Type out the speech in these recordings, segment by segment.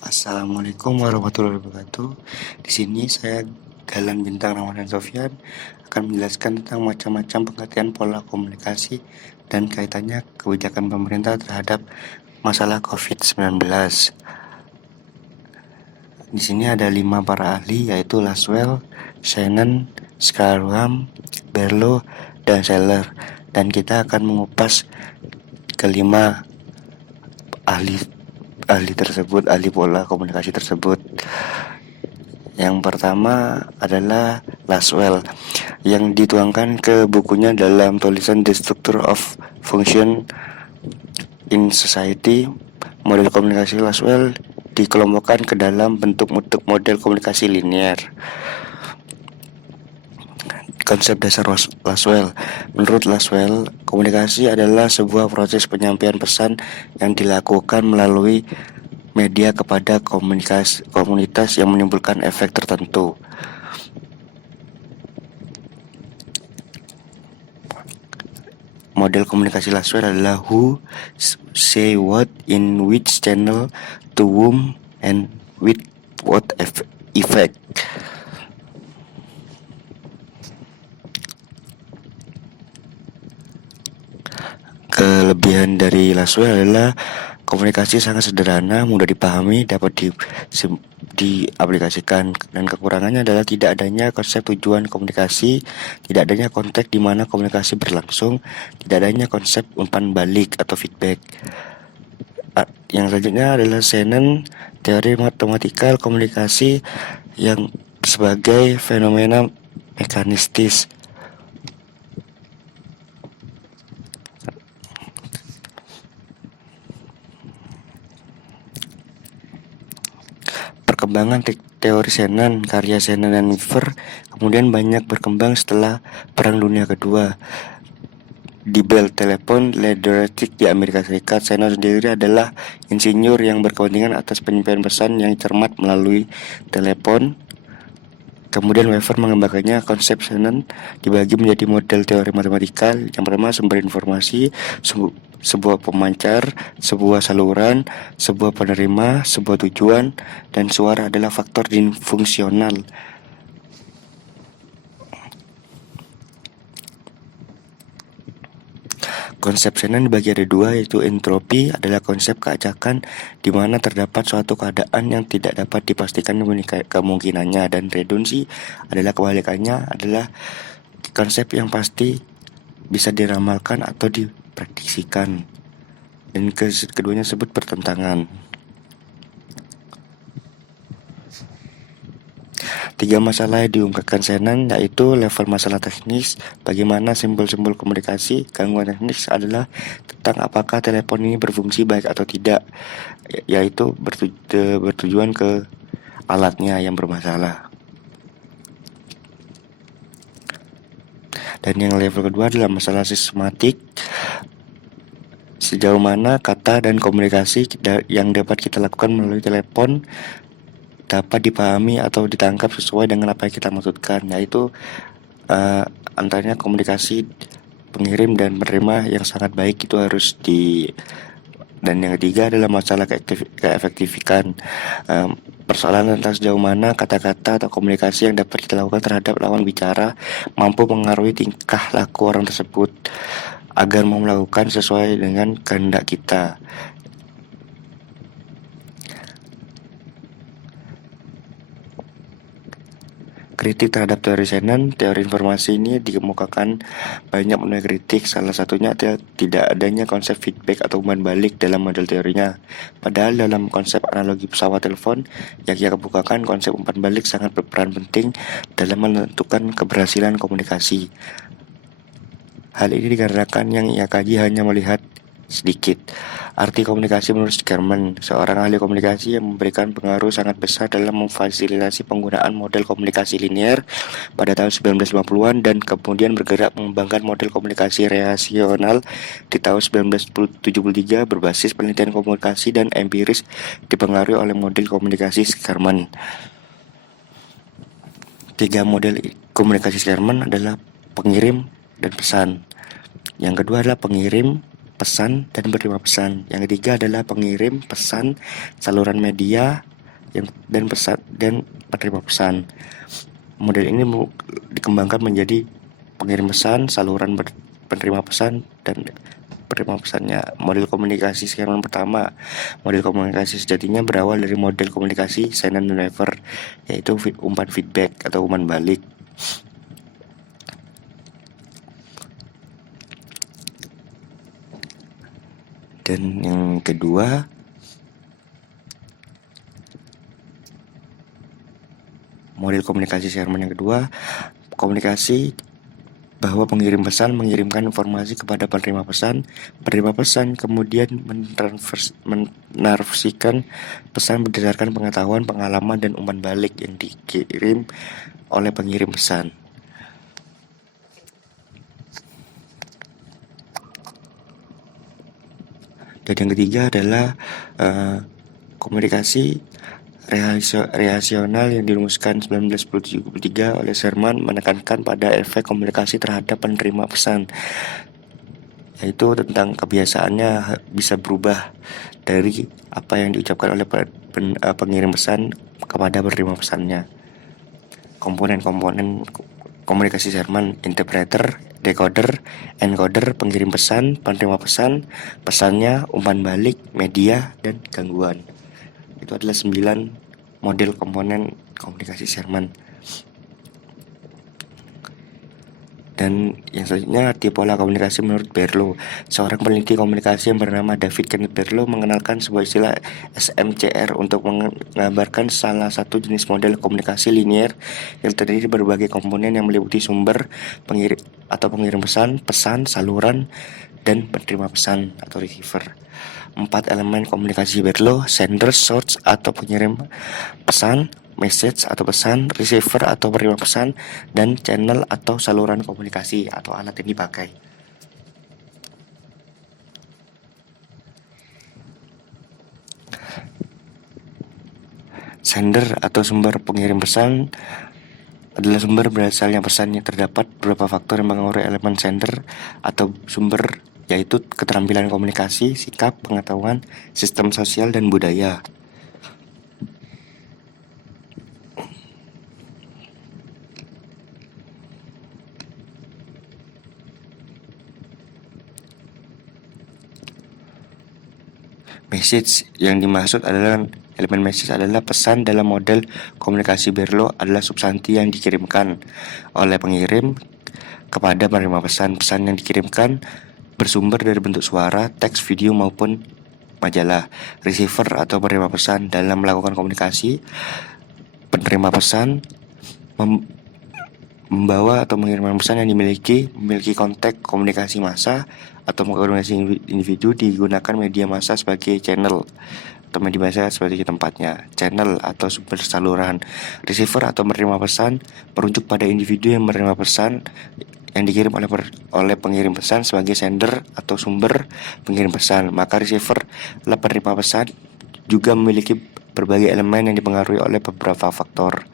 Assalamualaikum warahmatullahi wabarakatuh. Di sini saya Galan Bintang Ramadan Sofyan akan menjelaskan tentang macam-macam pengertian pola komunikasi dan kaitannya kebijakan pemerintah terhadap masalah COVID-19. Di sini ada 5 para ahli, yaitu Laswell, Shannon, Scarham, Berlo, dan Seller. Dan kita akan mengupas kelima ahli tersebut, ahli pola komunikasi tersebut. Yang pertama adalah Laswell, yang dituangkan ke bukunya dalam tulisan The Structure of Function in Society. Model komunikasi Laswell dikelompokkan ke dalam bentuk-bentuk model komunikasi linear. Konsep dasar Laswell. Menurut Laswell, komunikasi adalah sebuah proses penyampaian pesan yang dilakukan melalui media kepada komunitas yang menimbulkan efek tertentu. Model komunikasi Laswell adalah who, say what, in which channel, to whom, and with what effect. Kelebihan dari Laswell adalah komunikasi sangat sederhana, mudah dipahami, dapat diaplikasikan, dan kekurangannya adalah tidak adanya konsep tujuan komunikasi, tidak adanya konteks di mana komunikasi berlangsung, tidak adanya konsep umpan balik atau feedback. Yang selanjutnya adalah Shannon, teori matematikal komunikasi yang sebagai fenomena mekanistis. Perkembangan teori Shannon, karya Shannon dan Weaver kemudian banyak berkembang setelah Perang Dunia Kedua. Di Bell Telephone Laboratories di Amerika Serikat, Shannon sendiri adalah insinyur yang berkepentingan atas penyampaian pesan yang cermat melalui telepon. Kemudian Weaver mengembangkannya. Konsep Shannon dibagi menjadi model teori matematikal. Yang pertama, sumber informasi, sebuah pemancar, sebuah saluran, sebuah penerima, sebuah tujuan, dan suara adalah faktor fungsional. Konsep Shannon dibagi ada dua, yaitu entropi adalah konsep keacakan di mana terdapat suatu keadaan yang tidak dapat dipastikan kemungkinannya, dan redundansi adalah kebalikannya, adalah konsep yang pasti bisa diramalkan atau diprediksikan, dan keduanya disebut bertentangan. 3 masalah yang diungkapkan Shannon, yaitu level masalah teknis, bagaimana simbol-simbol komunikasi. Gangguan teknis adalah tentang apakah telepon ini berfungsi baik atau tidak, yaitu bertujuan ke alatnya yang bermasalah. Dan yang level kedua adalah masalah sistematik, sejauh mana kata dan komunikasi yang dapat kita lakukan melalui telepon dapat dipahami atau ditangkap sesuai dengan apa yang kita maksudkan, yaitu antaranya komunikasi pengirim dan penerima yang sangat baik itu harus dan yang ketiga adalah masalah keefektifan, persoalan tentang sejauh mana kata-kata atau komunikasi yang dapat kita lakukan terhadap lawan bicara mampu mengaruhi tingkah laku orang tersebut agar mau melakukan sesuai dengan kehendak kita. Kritik terhadap teori Shannon. Teori informasi ini dikemukakan banyak menuai kritik. Salah satunya adalah tidak adanya konsep feedback atau umpan balik dalam model teorinya. Padahal dalam konsep analogi pesawat telepon yang ia kemukakan, konsep umpan balik sangat berperan penting dalam menentukan keberhasilan komunikasi. Hal ini dikarenakan yang ia kaji hanya melihat sedikit arti komunikasi menurut Scarman, seorang ahli komunikasi yang memberikan pengaruh sangat besar dalam memfasilitasi penggunaan model komunikasi linear pada tahun 1950-an dan kemudian bergerak mengembangkan model komunikasi relasional di tahun 1973 berbasis penelitian komunikasi dan empiris dipengaruhi oleh model komunikasi Scarman. 3 model komunikasi Scarman adalah pengirim dan pesan. Yang kedua adalah pengirim, pesan, dan penerima pesan. Yang ketiga adalah pengirim, pesan, saluran media, dan penerima pesan. Model ini dikembangkan menjadi pengirim pesan, saluran penerima pesan, dan penerima pesannya. Model komunikasi Sherman pertama, model komunikasi sejatinya berawal dari model komunikasi Shannon-Weaver, yaitu umpan feedback atau umpan balik. Dan yang kedua, model komunikasi Sherman yang kedua, komunikasi bahwa pengirim pesan mengirimkan informasi kepada penerima pesan kemudian menarasikan pesan berdasarkan pengetahuan, pengalaman, dan umpan balik yang dikirim oleh pengirim pesan. Dan yang ketiga adalah komunikasi relasional yang dirumuskan 1973 oleh Sherman menekankan pada efek komunikasi terhadap penerima pesan, yaitu tentang kebiasaannya bisa berubah dari apa yang diucapkan oleh pengirim pesan kepada penerima pesannya. Komponen-komponen komunikasi Sherman: interpreter, decoder, encoder, pengirim pesan, penerima pesan, pesannya, umpan balik, media, dan gangguan. Itu adalah 9 model komponen komunikasi Sherman. Dan yang selanjutnya, arti pola komunikasi menurut Berlo. Seorang peneliti komunikasi yang bernama David Kenneth Berlo mengenalkan sebuah istilah SMCR untuk menggambarkan salah satu jenis model komunikasi linier yang terdiri dari berbagai komponen yang meliputi sumber, pengirim pesan, saluran, dan penerima pesan atau receiver. 4 elemen komunikasi Berlo: sender, source atau pengirim pesan, message atau pesan, receiver atau penerima pesan, dan channel atau saluran komunikasi atau alat yang dipakai. Sender atau sumber pengirim pesan adalah sumber berasalnya pesan yang terdapat beberapa faktor yang mengaruhi elemen sender atau sumber, yaitu keterampilan komunikasi, sikap, pengetahuan, sistem sosial, dan budaya. Message yang dimaksud adalah elemen message adalah pesan dalam model komunikasi Berlo adalah substansi yang dikirimkan oleh pengirim kepada penerima pesan. Pesan yang dikirimkan bersumber dari bentuk suara, teks, video maupun majalah. Receiver atau penerima pesan dalam melakukan komunikasi, penerima pesan membawa atau mengirimkan pesan yang memiliki konteks komunikasi massa atau komunikasi individu, digunakan media massa sebagai channel atau media massa sebagai tempatnya. Channel atau sumber saluran. Receiver atau menerima pesan merujuk pada individu yang menerima pesan yang dikirim oleh pengirim pesan sebagai sender atau sumber pengirim pesan. Maka receiver adalah penerima pesan juga memiliki berbagai elemen yang dipengaruhi oleh beberapa faktor.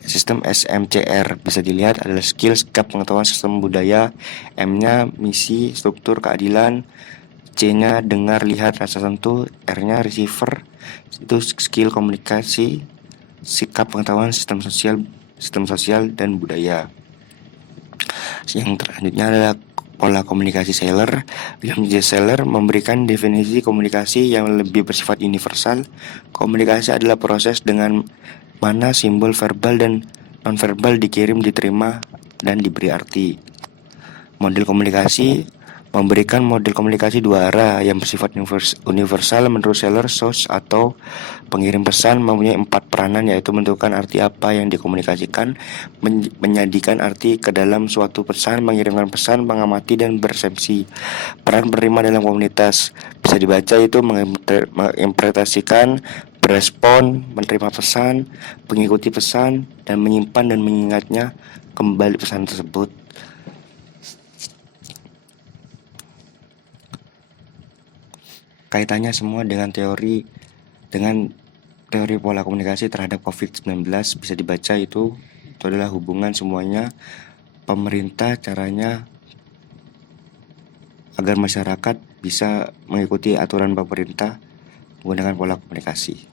Sistem SMCR bisa dilihat adalah skill, sikap, pengetahuan, sistem budaya. M-nya misi, struktur, keadilan. C-nya dengar, lihat, rasa sentuh. R-nya receiver, itu skill, komunikasi, sikap, pengetahuan, sistem sosial, dan budaya. Yang selanjutnya adalah pola komunikasi Seiler. William J. Seiler memberikan definisi komunikasi yang lebih bersifat universal. Komunikasi adalah proses dengan mana simbol verbal dan nonverbal dikirim, diterima, dan diberi arti. Model komunikasi memberikan model komunikasi dua arah yang bersifat universal. Menurut Seiler, source atau pengirim pesan mempunyai 4 peranan, yaitu menentukan arti apa yang dikomunikasikan, menyajikan arti ke dalam suatu pesan, mengirimkan pesan, mengamati, dan bersepsi. Peran penerima dalam komunitas bisa dibaca itu menginterpretasikan, berespon, menerima pesan, mengikuti pesan, dan menyimpan dan mengingatnya kembali pesan tersebut. Kaitannya semua dengan teori pola komunikasi terhadap COVID-19 bisa dibaca itu adalah hubungan semuanya pemerintah, caranya agar masyarakat bisa mengikuti aturan pemerintah menggunakan pola komunikasi.